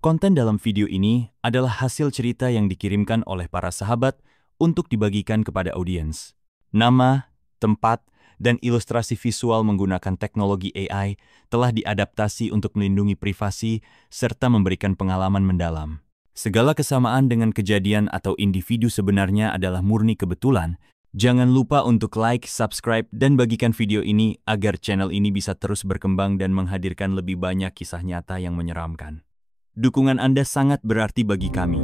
Konten dalam video ini adalah hasil cerita yang dikirimkan oleh para sahabat untuk dibagikan kepada audiens. Nama, tempat, dan ilustrasi visual menggunakan teknologi AI telah diadaptasi untuk melindungi privasi serta memberikan pengalaman mendalam. Segala kesamaan dengan kejadian atau individu sebenarnya adalah murni kebetulan. Jangan lupa untuk like, subscribe, dan bagikan video ini agar channel ini bisa terus berkembang dan menghadirkan lebih banyak kisah nyata yang menyeramkan. Dukungan Anda sangat berarti bagi kami.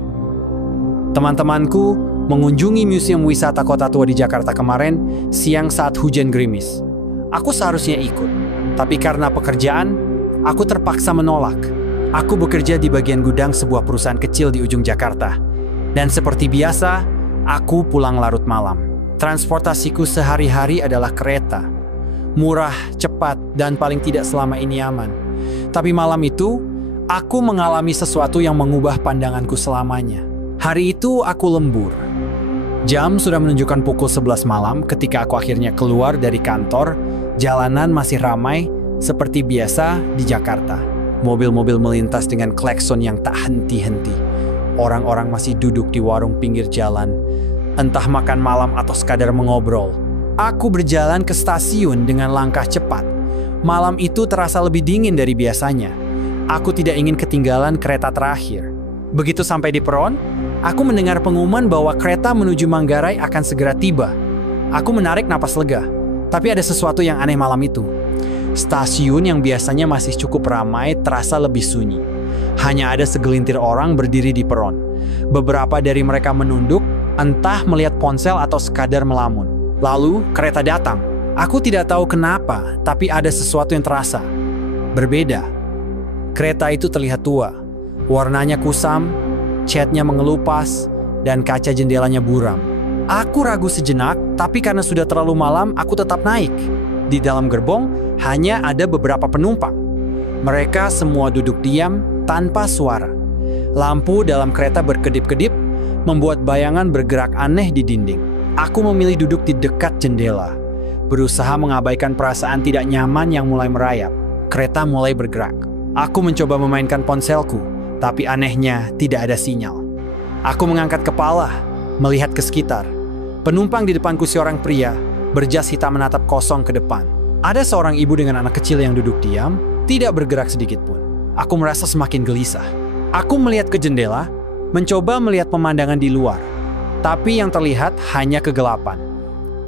Teman-temanku mengunjungi Museum Wisata Kota Tua di Jakarta kemarin siang saat hujan gerimis. Aku seharusnya ikut, tapi karena pekerjaan, aku terpaksa menolak. Aku bekerja di bagian gudang sebuah perusahaan kecil di ujung Jakarta. Dan seperti biasa, aku pulang larut malam. Transportasiku sehari-hari adalah kereta. Murah, cepat, dan paling tidak selama ini aman. Tapi malam itu, aku mengalami sesuatu yang mengubah pandanganku selamanya. Hari itu aku lembur. Jam sudah menunjukkan pukul 11 malam ketika aku akhirnya keluar dari kantor. Jalanan masih ramai seperti biasa di Jakarta. Mobil-mobil melintas dengan klakson yang tak henti-henti. Orang-orang masih duduk di warung pinggir jalan, entah makan malam atau sekadar mengobrol. Aku berjalan ke stasiun dengan langkah cepat. Malam itu terasa lebih dingin dari biasanya. Aku tidak ingin ketinggalan kereta terakhir. Begitu sampai di peron, aku mendengar pengumuman bahwa kereta menuju Manggarai akan segera tiba. Aku menarik napas lega, tapi ada sesuatu yang aneh malam itu. Stasiun yang biasanya masih cukup ramai terasa lebih sunyi. Hanya ada segelintir orang berdiri di peron. Beberapa dari mereka menunduk, entah melihat ponsel atau sekadar melamun. Lalu kereta datang. Aku tidak tahu kenapa, tapi ada sesuatu yang terasa berbeda. Kereta itu terlihat tua. Warnanya kusam, catnya mengelupas, dan kaca jendelanya buram. Aku ragu sejenak, tapi karena sudah terlalu malam, aku tetap naik. Di dalam gerbong, hanya ada beberapa penumpang. Mereka semua duduk diam, tanpa suara. Lampu dalam kereta berkedip-kedip, membuat bayangan bergerak aneh di dinding. Aku memilih duduk di dekat jendela, berusaha mengabaikan perasaan tidak nyaman yang mulai merayap. Kereta mulai bergerak. Aku mencoba memainkan ponselku, tapi anehnya tidak ada sinyal. Aku mengangkat kepala, melihat ke sekitar. Penumpang di depanku seorang pria, berjas hitam menatap kosong ke depan. Ada seorang ibu dengan anak kecil yang duduk diam, tidak bergerak sedikit pun. Aku merasa semakin gelisah. Aku melihat ke jendela, mencoba melihat pemandangan di luar. Tapi yang terlihat hanya kegelapan.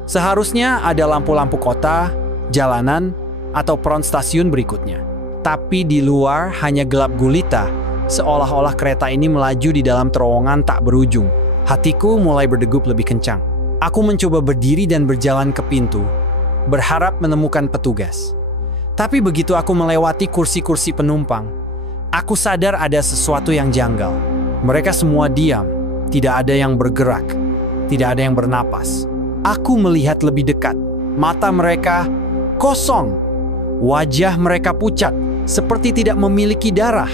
Seharusnya ada lampu-lampu kota, jalanan, atau peron stasiun berikutnya. Tapi di luar hanya gelap gulita, seolah-olah kereta ini melaju di dalam terowongan tak berujung. Hatiku mulai berdegup lebih kencang. Aku mencoba berdiri dan berjalan ke pintu, berharap menemukan petugas. Tapi begitu aku melewati kursi-kursi penumpang, aku sadar ada sesuatu yang janggal. Mereka semua diam, tidak ada yang bergerak, tidak ada yang bernapas. Aku melihat lebih dekat, mata mereka kosong, wajah mereka pucat, seperti tidak memiliki darah.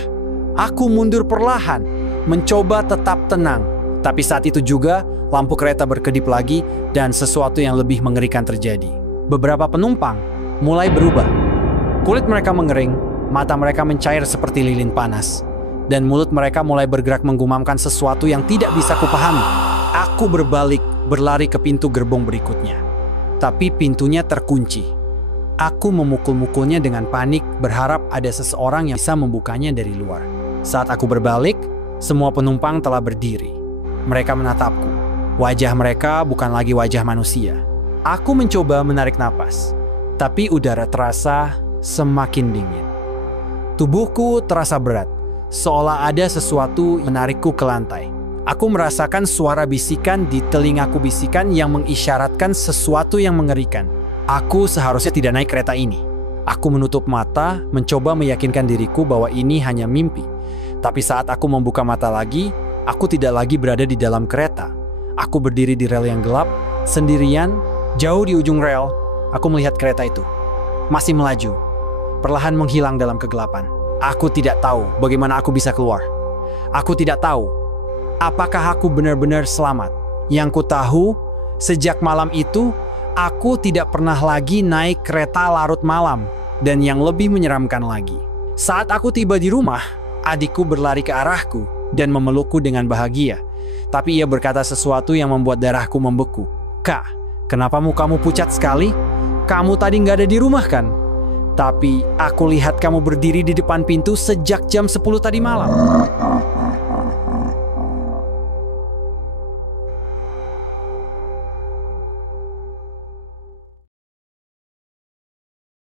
Aku mundur perlahan, mencoba tetap tenang. Tapi saat itu juga, lampu kereta berkedip lagi dan sesuatu yang lebih mengerikan terjadi. Beberapa penumpang mulai berubah. Kulit mereka mengering, mata mereka mencair seperti lilin panas, dan mulut mereka mulai bergerak menggumamkan sesuatu yang tidak bisa kupahami. Aku berbalik, berlari ke pintu gerbong berikutnya. Tapi pintunya terkunci. Aku memukul-mukulnya dengan panik, berharap ada seseorang yang bisa membukanya dari luar. Saat aku berbalik, semua penumpang telah berdiri. Mereka menatapku. Wajah mereka bukan lagi wajah manusia. Aku mencoba menarik napas, tapi udara terasa semakin dingin. Tubuhku terasa berat, seolah ada sesuatu menarikku ke lantai. Aku merasakan suara bisikan di telingaku, bisikan yang mengisyaratkan sesuatu yang mengerikan. Aku seharusnya tidak naik kereta ini. Aku menutup mata, mencoba meyakinkan diriku bahwa ini hanya mimpi. Tapi saat aku membuka mata lagi, aku tidak lagi berada di dalam kereta. Aku berdiri di rel yang gelap, sendirian, jauh di ujung rel. Aku melihat kereta itu masih melaju, perlahan menghilang dalam kegelapan. Aku tidak tahu bagaimana aku bisa keluar. Aku tidak tahu apakah aku benar-benar selamat. Yang ku tahu, sejak malam itu, aku tidak pernah lagi naik kereta larut malam. Dan yang lebih menyeramkan lagi, saat aku tiba di rumah, Adikku berlari ke arahku dan memelukku dengan bahagia. Tapi ia berkata sesuatu yang membuat darahku membeku. "Kak, kenapa mukamu pucat sekali? Kamu tadi nggak ada di rumah kan?" "Tapi aku lihat kamu berdiri di depan pintu sejak jam 10 tadi malam."